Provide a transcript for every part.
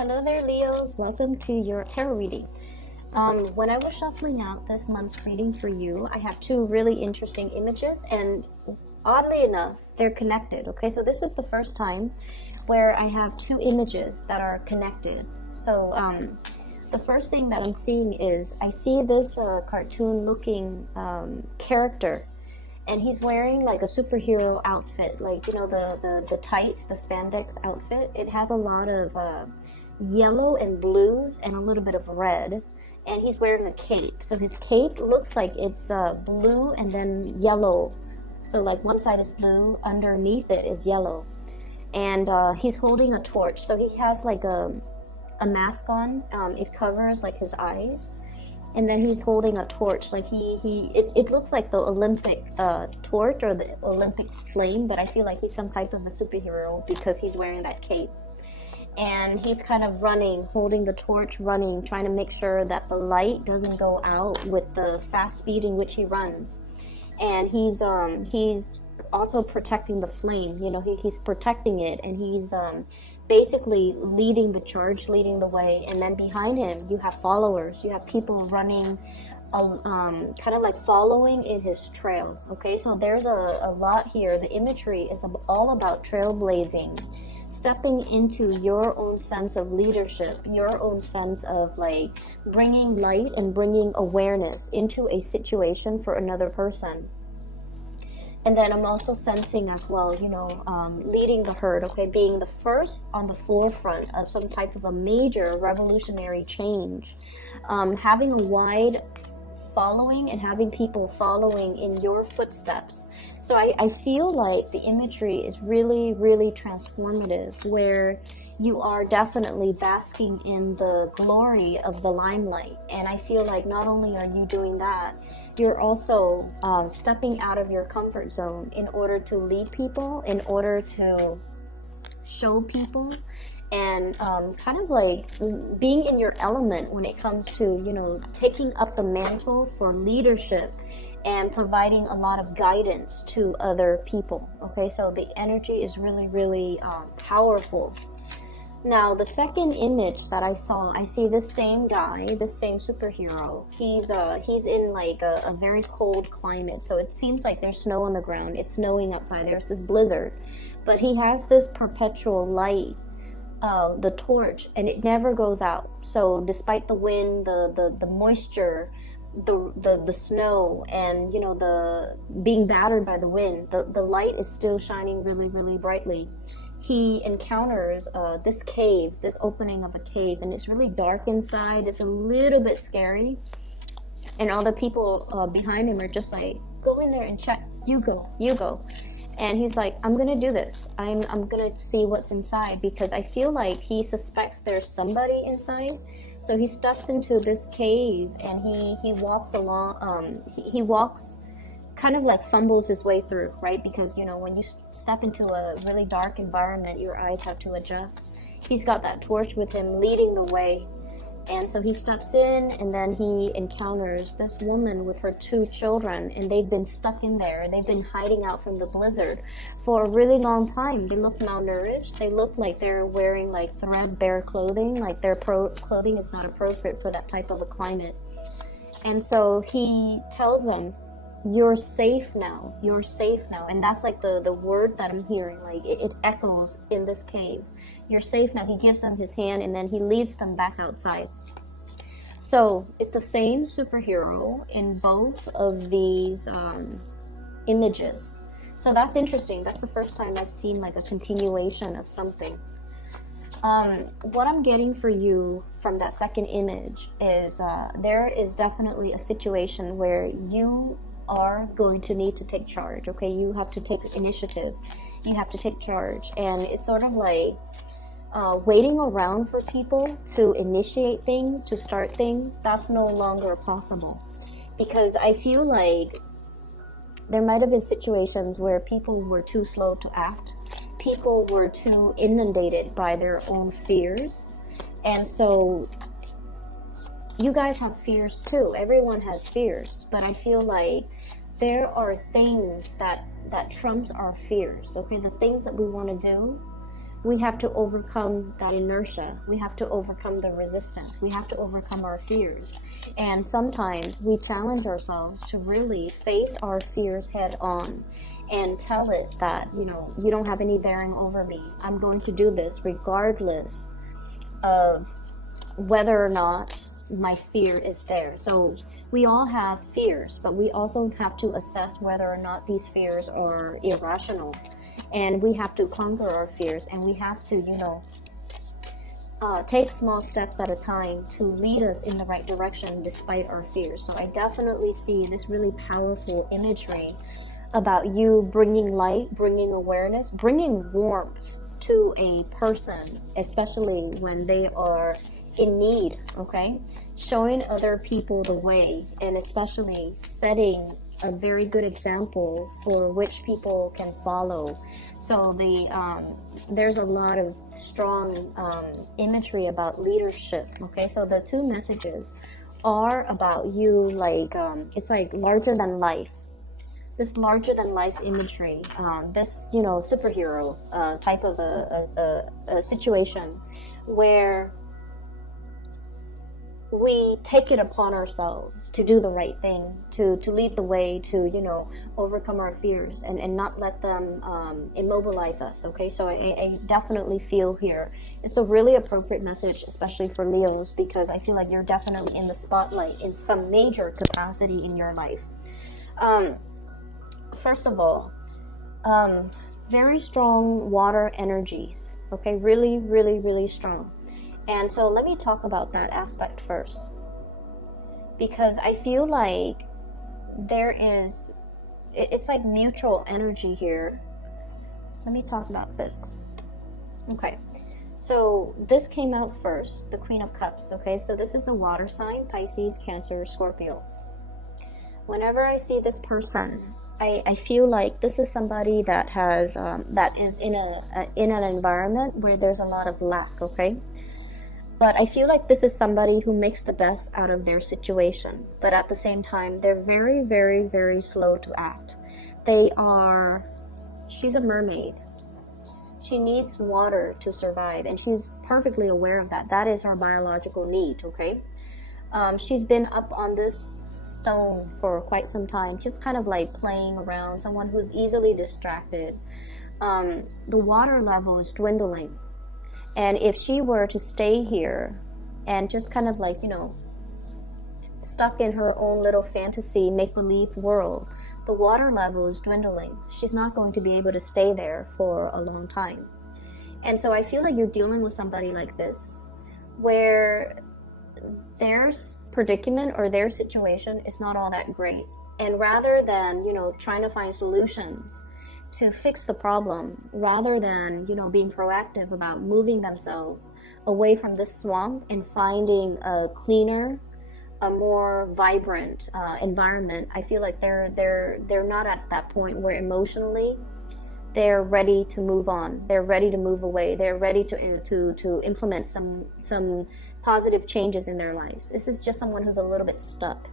Hello there, Leos. Welcome to your tarot reading. When I was shuffling out this month's reading for you, I have two really interesting images, and oddly enough, they're connected. Okay, so this is the first time where I have two images that are connected. So the first thing that I'm seeing is I see this cartoon-looking character, and he's wearing like a superhero outfit, like, you know, the tights, the spandex outfit. It has a lot of yellow and blues and a little bit of red, and he's wearing a cape. So his cape looks like it's blue and then yellow. So like one side is blue, underneath it is yellow, and he's holding a torch. So he has like a mask on. It covers like his eyes, and then he's holding a torch. Like it looks like the Olympic torch or the Olympic flame, but I feel like he's some type of a superhero because he's wearing that cape. And he's kind of running, holding the torch, running, trying to make sure that the light doesn't go out with the fast speed in which he runs. And he's also protecting the flame. You know, he's protecting it, and he's basically leading the charge, leading the way. And then behind him, you have followers. You have people running, kind of like following in his trail. Okay, so there's a lot here. The imagery is all about trailblazing, stepping into your own sense of leadership, your own sense of like bringing light and bringing awareness into a situation for another person. And then I'm also sensing as well, you know, leading the herd, okay, being the first on the forefront of some type of a major revolutionary change, having a wide following and having people following in your footsteps. So I feel like the imagery is really, really transformative, where you are definitely basking in the glory of the limelight. And I feel like not only are you doing that, you're also stepping out of your comfort zone in order to lead people, in order to show people, and kind of like being in your element when it comes to, you know, taking up the mantle for leadership and providing a lot of guidance to other people. Okay, so the energy is really, really powerful. Now, the second image that I saw, I see this same guy, this same superhero. He's in like a very cold climate, so it seems like there's snow on the ground. It's snowing outside. There's this blizzard, but he has this perpetual light, the torch, and it never goes out. So despite the wind, the moisture, the snow, and, you know, the being battered by the wind, the light is still shining really, really brightly. He encounters this cave, this opening of a cave, and it's really dark inside. It's a little bit scary, and all the people behind him are just like, go in there and check. You go. And he's like, I'm gonna do this. I'm gonna see what's inside, because I feel like he suspects there's somebody inside. So he steps into this cave, and he walks along. He walks, kind of like fumbles his way through, right? Because, you know, when you step into a really dark environment, your eyes have to adjust. He's got that torch with him, leading the way. And so he steps in, and then he encounters this woman with her two children, and they've been stuck in there. They've been hiding out from the blizzard for a really long time. They look malnourished. They look like they're wearing like threadbare clothing, like their clothing is not appropriate for that type of a climate. And so he tells them, you're safe now. You're safe now. And that's like the word that I'm hearing. Like it echoes in this cave. You're safe now. He gives them his hand, and then he leads them back outside. So it's the same superhero in both of these images. So that's interesting. That's the first time I've seen like a continuation of something. What I'm getting for you from that second image is there is definitely a situation where you are going to need to take charge. Okay, you have to take initiative. You have to take charge, and it's sort of like waiting around for people to initiate things, to start things. That's no longer possible, because I feel like there might have been situations where people were too slow to act. People were too inundated by their own fears, and so you guys have fears too. Everyone has fears, but I feel like there are things that trumps our fears. Okay, the things that we want to do, We have to overcome that inertia. We have to overcome the resistance. We have to overcome our fears. And sometimes we challenge ourselves to really face our fears head on and tell it that, you know, you don't have any bearing over me. I'm going to do this regardless of whether or not my fear is there. So we all have fears, but we also have to assess whether or not these fears are irrational. And we have to conquer our fears, and we have to, you know, take small steps at a time to lead us in the right direction despite our fears. So I definitely see this really powerful imagery about you bringing light, bringing awareness, bringing warmth to a person, especially when they are in need, okay? Showing other people the way, and especially setting a very good example for which people can follow. So there's a lot of strong imagery about leadership, okay? So the two messages are about you, like it's like larger than life. This larger than life imagery, this, you know, superhero type of a situation where we take it upon ourselves to do the right thing, to lead the way, to, you know, overcome our fears and not let them immobilize us, okay? So I definitely feel here it's a really appropriate message, especially for Leos, because I feel like you're definitely in the spotlight in some major capacity in your life. First of all, very strong water energies, okay? Really, really, really strong. And so let me talk about that aspect first, because I feel like it's like mutual energy here. Let me talk about this. Okay, so this came out first, the Queen of Cups, okay? So this is a water sign, Pisces, Cancer, Scorpio. Whenever I see this person, I feel like this is somebody that has that is in an environment where there's a lot of lack, okay? But I feel like this is somebody who makes the best out of their situation. But at the same time, they're very, very, very slow to act. She's a mermaid. She needs water to survive, and she's perfectly aware of that. That is her biological need, okay? She's been up on this stone for quite some time, just kind of like playing around, someone who's easily distracted. The water level is dwindling. And if she were to stay here and just kind of like, you know, stuck in her own little fantasy, make-believe world, the water level is dwindling. She's not going to be able to stay there for a long time. And so I feel like you're dealing with somebody like this, where their predicament or their situation is not all that great. And rather than, you know, trying to find solutions to fix the problem, rather than, you know, being proactive about moving themselves away from this swamp and finding a cleaner, a more vibrant environment, I feel like they're not at that point where emotionally they're ready to move on. They're ready to move away. They're ready to implement some positive changes in their lives. This is just someone who's a little bit stuck.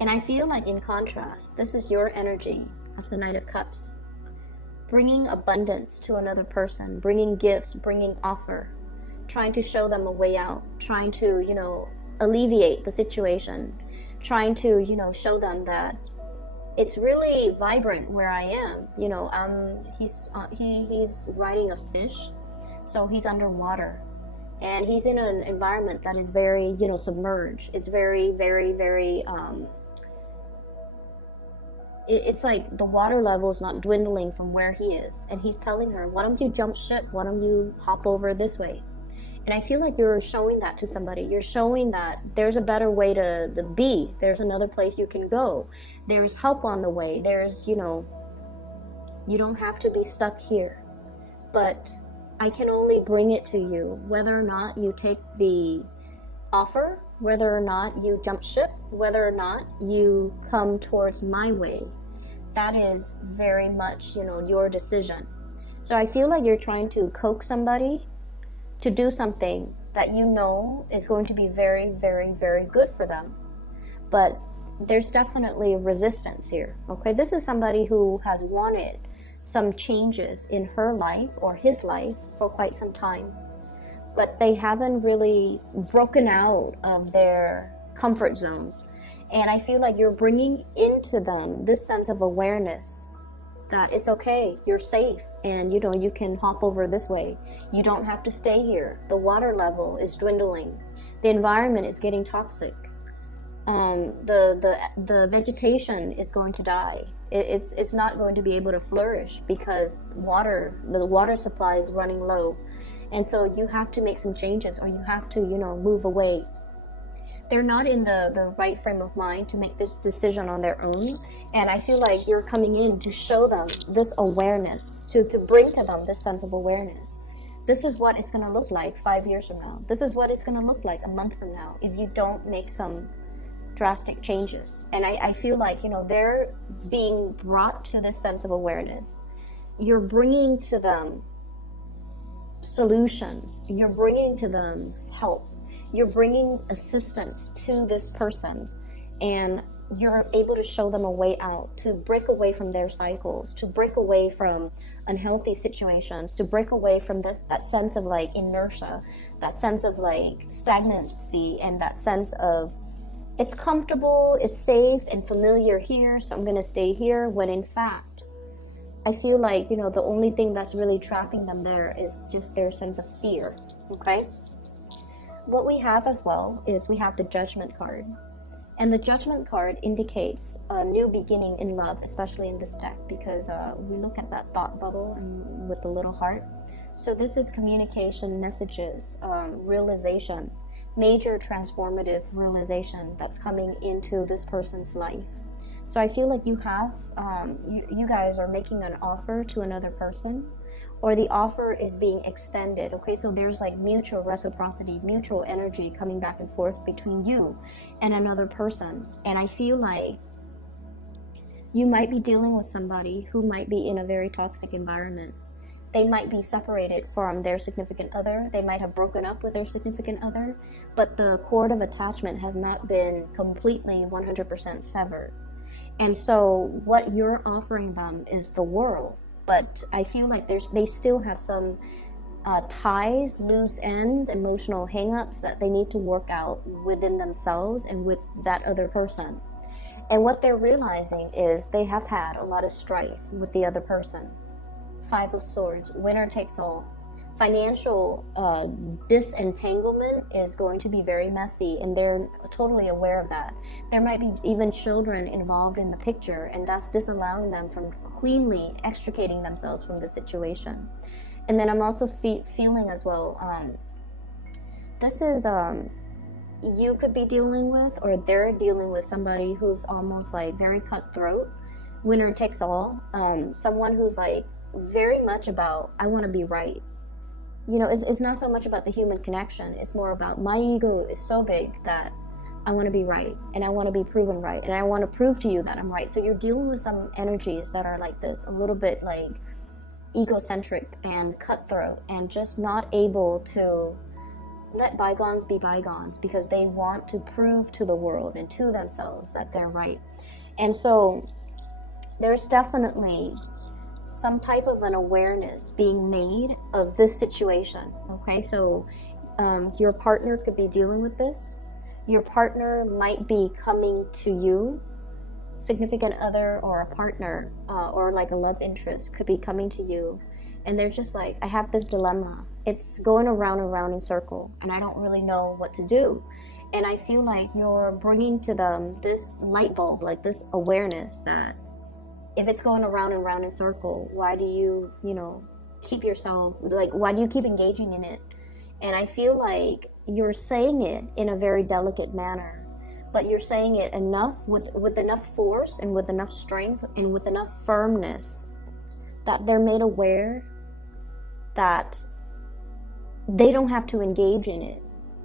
And I feel like, in contrast, this is your energy as the Knight of Cups, bringing abundance to another person, bringing gifts, bringing offer, trying to show them a way out, trying to, you know, alleviate the situation, trying to, you know, show them that it's really vibrant where I am. You know, he's riding a fish, so he's underwater, and he's in an environment that is very, you know, submerged. It's very, very, very it's like the water level is not dwindling from where he is, and he's telling her, why don't you jump ship, why don't you hop over this way? And I feel like you're showing that to somebody. You're showing that there's a better way to be. There's another place you can go. There's help on the way. There's, you know, you don't have to be stuck here. But I can only bring it to you, whether or not you take the offer, whether or not you jump ship, whether or not you come towards my way. That is very much, you know, your decision. So I feel like you're trying to coax somebody to do something that you know is going to be very, very, very good for them. But there's definitely resistance here, okay? This is somebody who has wanted some changes in her life or his life for quite some time, but they haven't really broken out of their comfort zone. And I feel like you're bringing into them this sense of awareness that it's okay, you're safe, and you can hop over this way. You don't have to stay here. The water level is dwindling. The environment is getting toxic. The vegetation is going to die. It's not going to be able to flourish because the water supply is running low. And so you have to make some changes, or you have to, move away. They're not in the right frame of mind to make this decision on their own. And I feel like you're coming in to show them this awareness, to bring to them this sense of awareness. This is what it's going to look like 5 years from now. This is what it's going to look like a month from now if you don't make some drastic changes. And I feel like, they're being brought to this sense of awareness. You're bringing to them solutions. You're bringing to them help. You're bringing assistance to this person, and you're able to show them a way out, to break away from their cycles, to break away from unhealthy situations, to break away from that sense of like inertia, that sense of like stagnancy, and that sense of it's comfortable, it's safe and familiar here, so I'm going to stay here, when in fact, I feel like, the only thing that's really trapping them there is just their sense of fear, okay? What we have as well is we have the Judgment card. And the Judgment card indicates a new beginning in love, especially in this deck, because we look at that thought bubble and with the little heart. So this is communication, messages, realization, major transformative realization that's coming into this person's life. So I feel like you have, you guys are making an offer to another person, or the offer is being extended, okay? So there's like mutual reciprocity, mutual energy coming back and forth between you and another person. And I feel like you might be dealing with somebody who might be in a very toxic environment. They might be separated from their significant other. They might have broken up with their significant other, but the cord of attachment has not been completely 100% severed. And so what you're offering them is the world. But I feel like they still have some ties, loose ends, emotional hang-ups that they need to work out within themselves and with that other person. And what they're realizing is they have had a lot of strife with the other person. 5 of Swords, winner takes all. Financial disentanglement is going to be very messy, and they're totally aware of that. There might be even children involved in the picture, and that's disallowing them from cleanly extricating themselves from the situation. And then I'm also feeling as well, this is you could be dealing with, or they're dealing with somebody who's almost like very cutthroat, winner takes all, someone who's like very much about, I want to be right. It's not so much about the human connection. It's more about my ego is so big that I want to be right, and I want to be proven right, and I want to prove to you that I'm right. So you're dealing with some energies that are like this, a little bit like egocentric and cutthroat, and just not able to let bygones be bygones because they want to prove to the world and to themselves that they're right. And so there's definitely some type of an awareness being made of this situation, okay? So your partner could be dealing with this. Your partner might be coming to you, significant other or a partner or like a love interest could be coming to you, and they're just like, I have this dilemma. It's going around and around in circle, and I don't really know what to do. And I feel like you're bringing to them this light bulb, like this awareness that if it's going around and around in circle, why do you, keep yourself, like, why do you keep engaging in it? And I feel like you're saying it in a very delicate manner, but you're saying it enough with enough force and with enough strength and with enough firmness that they're made aware that they don't have to engage in it.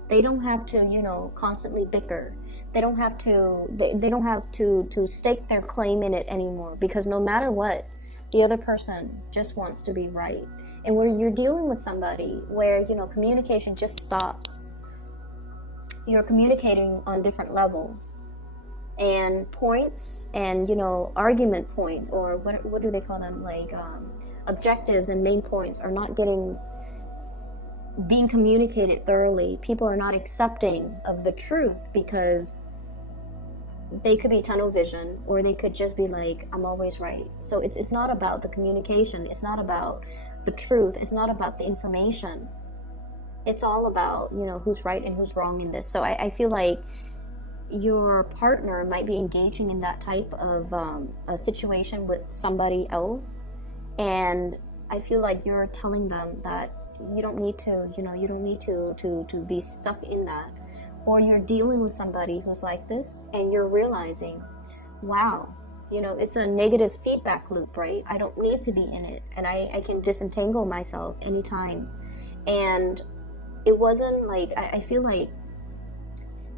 They don't have to, constantly bicker. They don't have to stake their claim in it anymore, because no matter what, the other person just wants to be right. And where you're dealing with somebody where, communication just stops. You're communicating on different levels. and points and, you know, argument points, or what do they call them, like objectives and main points are not being communicated thoroughly. People are not accepting of the truth because they could be tunnel vision, or they could just be like, I'm always right. So it's not about the communication, it's not about the truth, it's not about the information. It's all about, you know, who's right and who's wrong in this. So I feel like your partner might be engaging in that type of a situation with somebody else, and I feel like you're telling them that you don't need to, you know, you don't need to be stuck in that. Or you're dealing with somebody who's like this, and you're realizing, wow, you know, it's a negative feedback loop, right? I don't need to be in it, and I can disentangle myself anytime. And it wasn't like, I feel like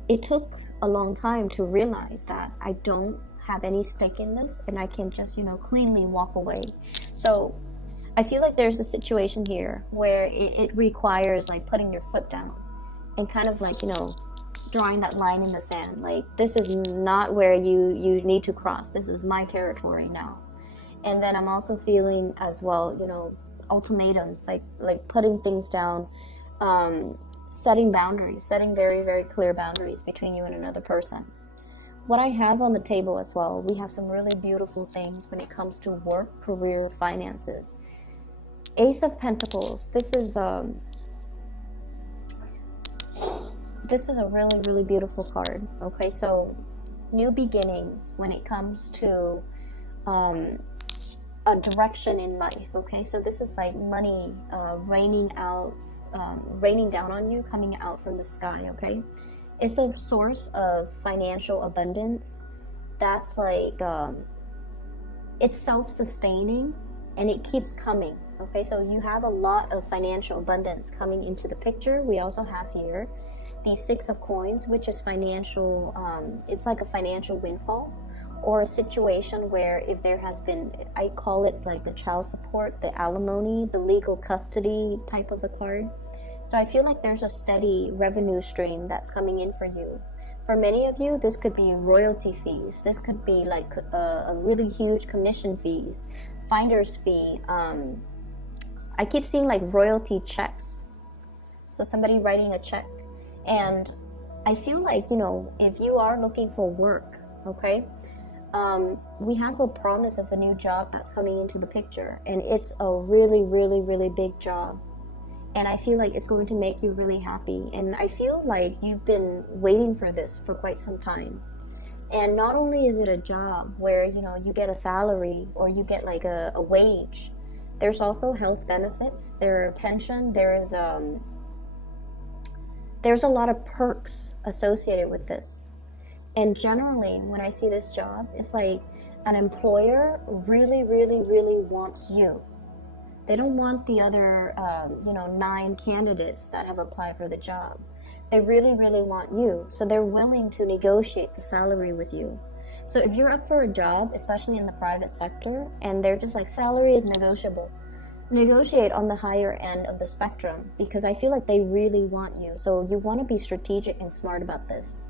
it took a long time to realize that I don't have any stake in this, and I can just, you know, cleanly walk away. So I feel like there's a situation here where it requires like putting your foot down and kind of like, you know, drawing that line in the sand. Like, this is not where you need to cross. This is my territory now. And then I'm also feeling as well, you know, ultimatums, like putting things down, setting boundaries, setting very, very clear boundaries between you and another person. What I have on the table as well, we have some really beautiful things when it comes to work, career, finances. Ace of Pentacles. This is a really, really beautiful card. Okay, so new beginnings when it comes to a direction in life. Okay, so this is like money raining down on you, coming out from the sky. Okay, it's a source of financial abundance that's like it's self-sustaining, and it keeps coming. Okay, so you have a lot of financial abundance coming into the picture. We also have here the Six of Coins, which is financial, it's like a financial windfall, or a situation where if there has been, I call it like the child support, the alimony, the legal custody type of a card. So I feel like there's a steady revenue stream that's coming in for you. For many of you, this could be royalty fees. This could be like a really huge commission fees, finder's fee. I keep seeing like royalty checks. So somebody writing a check. And I feel like, you know, if you are looking for work, okay, we have a promise of a new job that's coming into the picture, and it's a really, really, really big job. And I feel like it's going to make you really happy. And I feel like you've been waiting for this for quite some time. And not only is it a job where, you know, you get a salary or you get like a wage, there's also health benefits, there's pension, there's a lot of perks associated with this. And generally, when I see this job, it's like an employer really, really, really wants you. They don't want the other, 9 candidates that have applied for the job. They really, really want you. So they're willing to negotiate the salary with you. So if you're up for a job, especially in the private sector, and they're just like, salary is negotiable, negotiate on the higher end of the spectrum, because I feel like they really want you. So you want to be strategic and smart about this.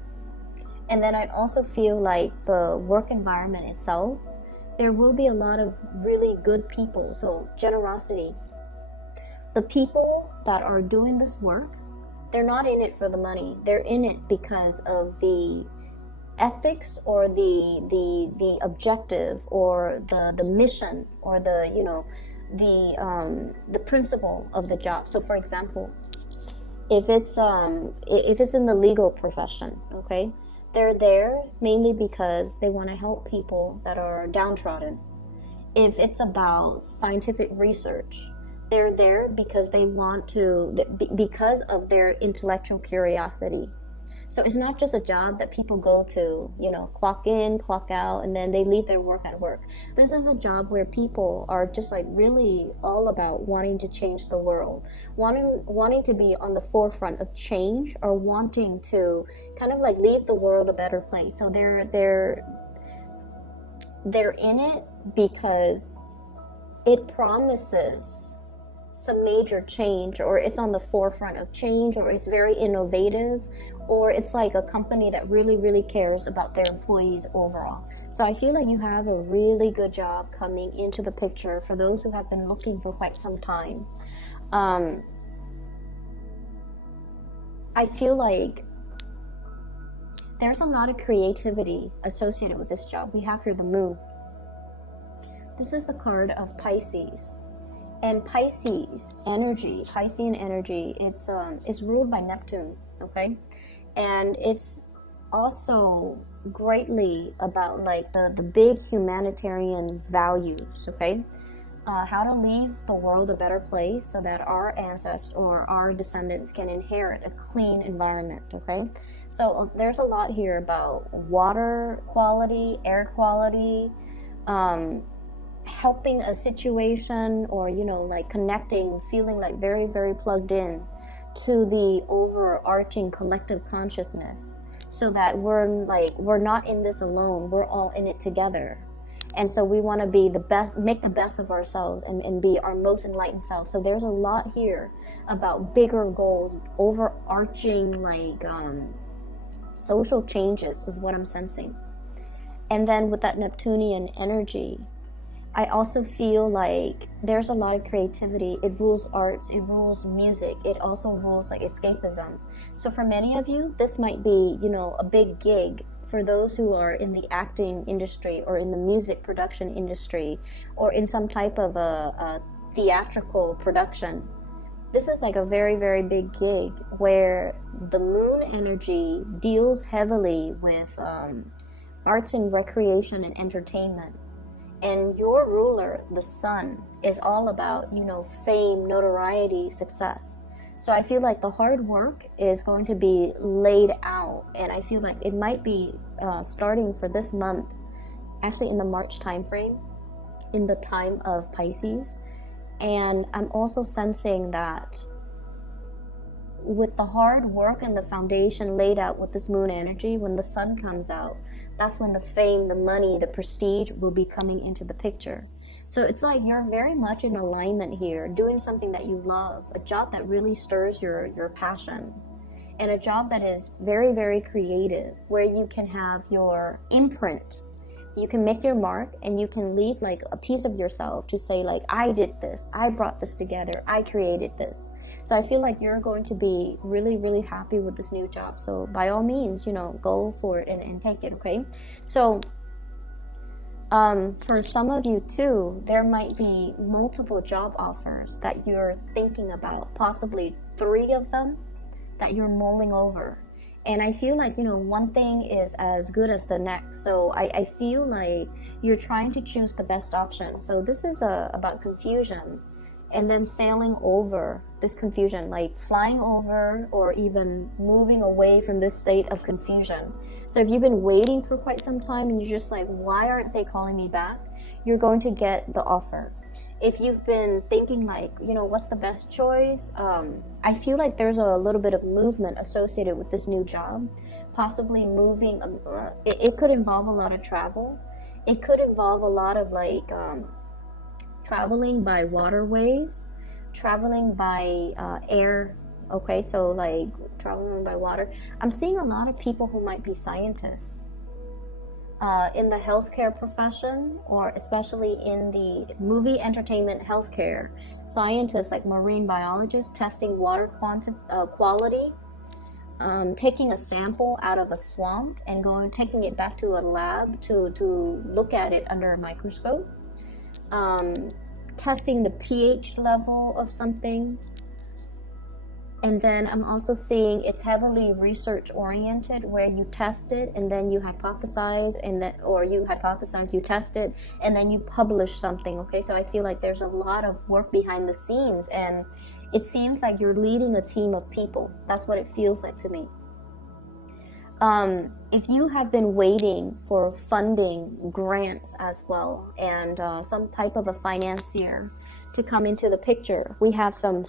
And then I also feel like the work environment itself, there will be a lot of really good people. So generosity. The people that are doing this work, they're not in it for the money. They're in it because of the ethics, or the objective, or the mission, or the principle of the job. So for example, if it's in the legal profession, okay, they're there mainly because they want to help people that are downtrodden. If it's about scientific research, they're there because they want to, because of their intellectual curiosity. So it's not just a job that people go to, you know, clock in, clock out, and then they leave their work at work. This is a job where people are just like really all about wanting to change the world, wanting to be on the forefront of change, or wanting to kind of like leave the world a better place. So they're in it because it promises some major change, or it's on the forefront of change, or it's very innovative, or it's like a company that really, really cares about their employees overall. So I feel like you have a really good job coming into the picture for those who have been looking for quite some time. I feel like there's a lot of creativity associated with this job. We have here the moon. This is the card of Pisces. And Pisces energy, Piscean energy, it's ruled by Neptune, okay? And it's also greatly about like the big humanitarian values, okay? How to leave the world a better place so that our ancestors or our descendants can inherit a clean environment, okay? So there's a lot here about water quality, air quality, helping a situation, or like connecting, feeling like very, very plugged in to the overarching collective consciousness, so that we're not in this alone, we're all in it together. And so we want to be the best, make the best of ourselves, and be our most enlightened self. So there's a lot here about bigger goals, overarching social changes is what I'm sensing. And then with that Neptunian energy, I also feel like there's a lot of creativity. It rules arts, it rules music, it also rules like escapism. So for many of you, this might be, a big gig. For those who are in the acting industry, or in the music production industry, or in some type of a theatrical production, this is like a very, very big gig where the moon energy deals heavily with arts and recreation and entertainment. And your ruler, the sun, is all about, fame, notoriety, success. So I feel like the hard work is going to be laid out, and I feel like it might be starting for this month, actually in the March time frame, in the time of Pisces. And I'm also sensing that with the hard work and the foundation laid out with this moon energy, when the sun comes out, that's when the fame, the money, the prestige will be coming into the picture. So it's like you're very much in alignment here, doing something that you love, a job that really stirs your passion, and a job that is very, very creative, where you can have your imprint. You can make your mark, and you can leave like a piece of yourself to say like, I did this, I brought this together, I created this. So I feel like you're going to be really, really happy with this new job. So by all means, go for it and take it, okay? So for some of you too, there might be multiple job offers that you're thinking about, possibly 3 of them that you're mulling over. And I feel like, one thing is as good as the next. So I feel like you're trying to choose the best option. So this is about confusion, and then sailing over this confusion, like flying over or even moving away from this state of confusion. So if you've been waiting for quite some time and you're just like, why aren't they calling me back? You're going to get the offer. If you've been thinking like, what's the best choice? I feel like there's a little bit of movement associated with this new job, possibly moving. It could involve a lot of travel. It could involve a lot of traveling by waterways, traveling by air. Okay, so like traveling by water. I'm seeing a lot of people who might be scientists. In the healthcare profession, or especially in the movie entertainment healthcare, scientists like marine biologists testing water quality, taking a sample out of a swamp and taking it back to a lab to look at it under a microscope, testing the pH level of something. And then I'm also seeing it's heavily research oriented, where you test it and then you hypothesize, or you hypothesize, you test it, and then you publish something. Okay, so I feel like there's a lot of work behind the scenes, and it seems like you're leading a team of people. That's what it feels like to me. If you have been waiting for funding, grants as well, and some type of a financier to come into the picture, we have some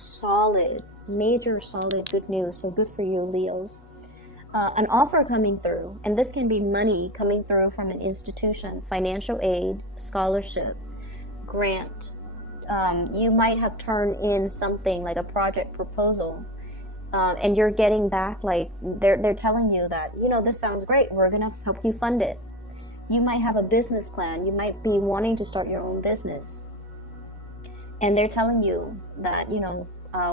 major solid good news. So good for you, Leos. An offer coming through, and this can be money coming through from an institution, financial aid, scholarship, grant, you might have turned in something like a project proposal, and you're getting back, like they're telling you that, you know, this sounds great, we're gonna help you fund it. You might have a business plan, you might be wanting to start your own business, and they're telling you that, you know,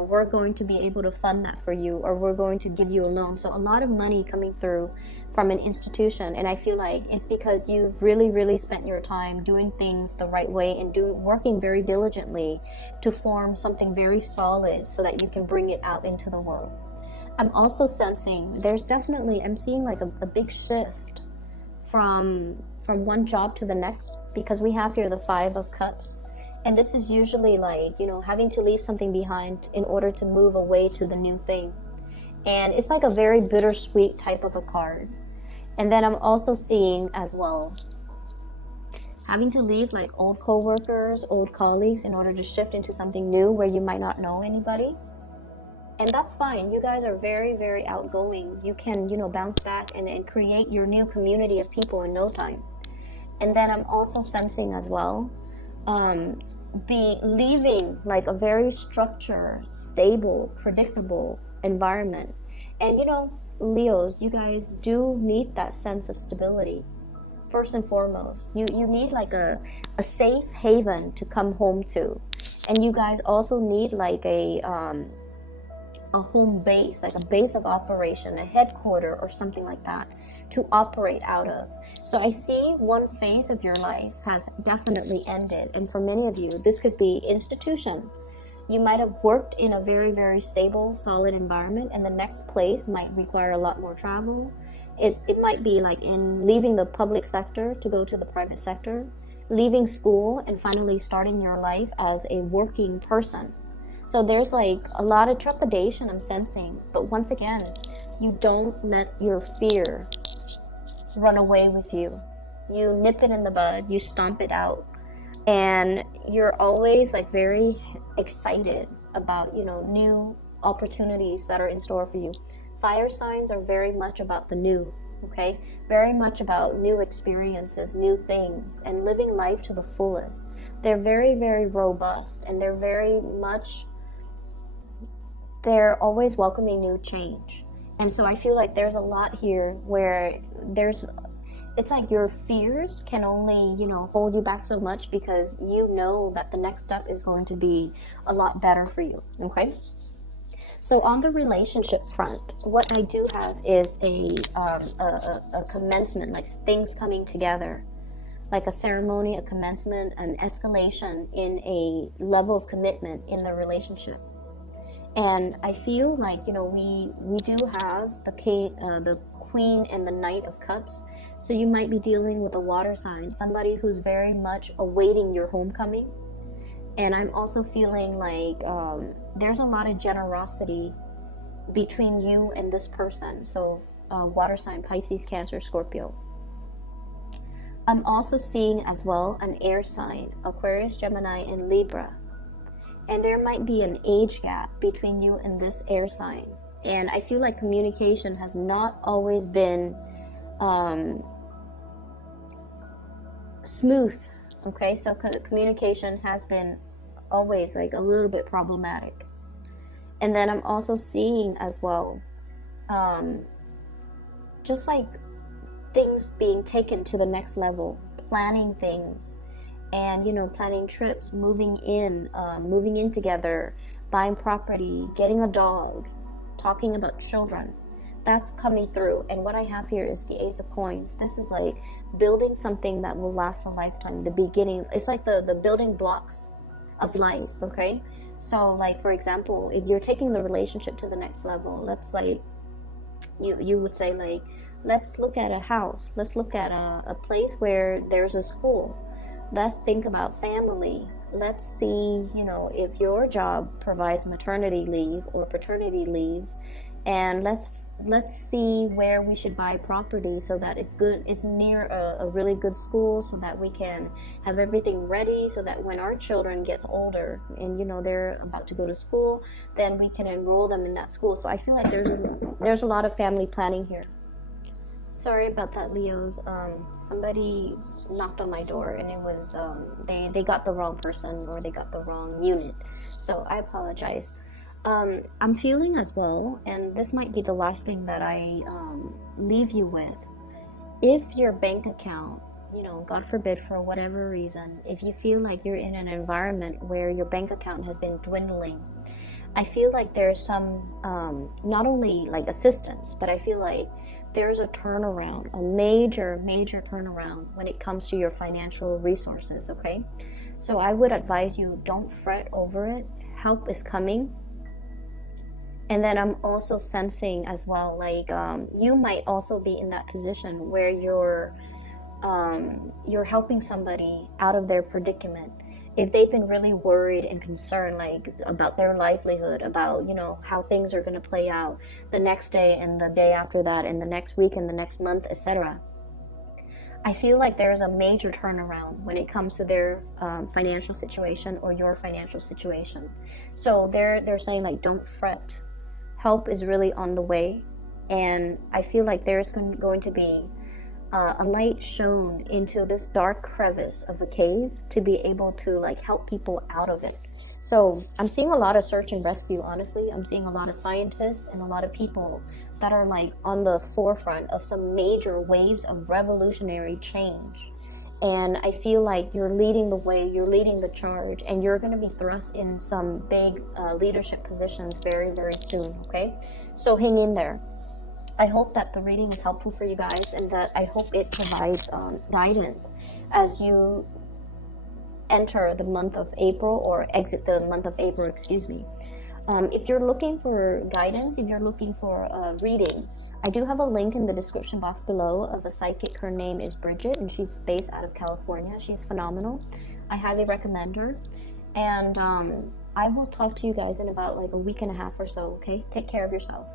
we're going to be able to fund that for you, or we're going to give you a loan. So a lot of money coming through from an institution, and I feel like it's because you've really spent your time doing things the right way and working very diligently to form something very solid so that you can bring it out into the world. I'm also sensing there's definitely, I'm seeing like a big shift from one job to the next, because we have here the 5 of Cups. And this is usually like, you know, having to leave something behind in order to move away to the new thing. And it's like a very bittersweet type of a card. And then I'm also seeing as well, having to leave like old co-workers, old colleagues in order to shift into something new where you might not know anybody. And that's fine. You guys are very outgoing. You can, you know, bounce back and create your new community of people in no time. And then I'm also sensing as well, be leaving like a very structured, stable, predictable environment. And you know, Leos, you guys do need that sense of stability. First and foremost, you need like a safe haven to come home to. And you guys also need like a home base, like a base of operation, a headquarter or something like that to operate out of. So I see one phase of your life has definitely ended, and for many of you this could be institution. You might have worked in a very stable, solid environment, and the next place might require a lot more travel. It might be like in leaving the public sector to go to the private sector, leaving school and finally starting your life as a working person. So there's like a lot of trepidation I'm sensing, but once again, you don't let your fear run away with you. You nip it in the bud, you stomp it out, and you're always like very excited about, you know, new opportunities that are in store for you. Fire signs are very much about the new, okay? Very much about new experiences, new things, and living life to the fullest. They're very robust, and they're always welcoming new change. And so I feel like there's a lot here where it's like your fears can only, you know, hold you back so much, because you know that the next step is going to be a lot better for you, okay? So on the relationship front, what I do have is a commencement, like things coming together, like a ceremony, a commencement, an escalation in a level of commitment in the relationship. And I feel like, you know, we do have the Queen and the Knight of Cups. So you might be dealing with a water sign, somebody who's very much awaiting your homecoming. And I'm also feeling like there's a lot of generosity between you and this person. So water sign, Pisces, Cancer, Scorpio. I'm also seeing as well an air sign, Aquarius, Gemini, and Libra. And there might be an age gap between you and this air sign. And I feel like communication has not always been smooth. Okay, so communication has been always like a little bit problematic. And then I'm also seeing as well, just like things being taken to the next level, planning things. And, you know, planning trips, moving in together, buying property, getting a dog, talking about children. That's coming through. And what I have here is the Ace of Coins. This is like building something that will last a lifetime. The beginning, it's like the building blocks of life, okay? So like, for example, if you're taking the relationship to the next level, let's like, you would say like, let's look at a house. Let's look at a place where there's a school. Let's think about family. Let's see, you know, if your job provides maternity leave or paternity leave, and let's see where we should buy property so that it's good, it's near a really good school, so that we can have everything ready, so that when our children gets older and, you know, they're about to go to school, then we can enroll them in that school. So I feel like there's a lot of family planning here. Sorry about that, Leos. Somebody knocked on my door, and it was they got the wrong person, or they got the wrong unit. So I apologize. I'm feeling as well, and this might be the last thing that I leave you with. If your bank account, you know, God forbid, for whatever reason, if you feel like you're in an environment where your bank account has been dwindling, I feel like there's some not only like assistance, but I feel like there's a turnaround, a major turnaround when it comes to your financial resources, okay? So I would advise you, don't fret over it. Help is coming. And then I'm also sensing as well, like you might also be in that position where you're helping somebody out of their predicament. If they've been really worried and concerned, like about their livelihood, about, you know, how things are going to play out the next day and the day after that and the next week and the next month, etc. I feel like there's a major turnaround when it comes to their financial situation or your financial situation. So they're saying, like, don't fret. Help is really on the way, and I feel like there's going to be a light shown into this dark crevice of a cave to be able to like help people out of it. So I'm seeing a lot of search and rescue, honestly. I'm seeing a lot of scientists and a lot of people that are like on the forefront of some major waves of revolutionary change. And I feel like you're leading the way, you're leading the charge, and you're going to be thrust in some big leadership positions very, very soon, okay? So hang in there. I hope that the reading is helpful for you guys, and that I hope it provides guidance as you enter the month of April, or exit the month of April, excuse me. If you're looking for guidance, if you're looking for a reading, I do have a link in the description box below of a psychic. Her name is Bridget, and she's based out of California. She's phenomenal. I highly recommend her. And I will talk to you guys in about like a week and a half or so, okay? Take care of yourself.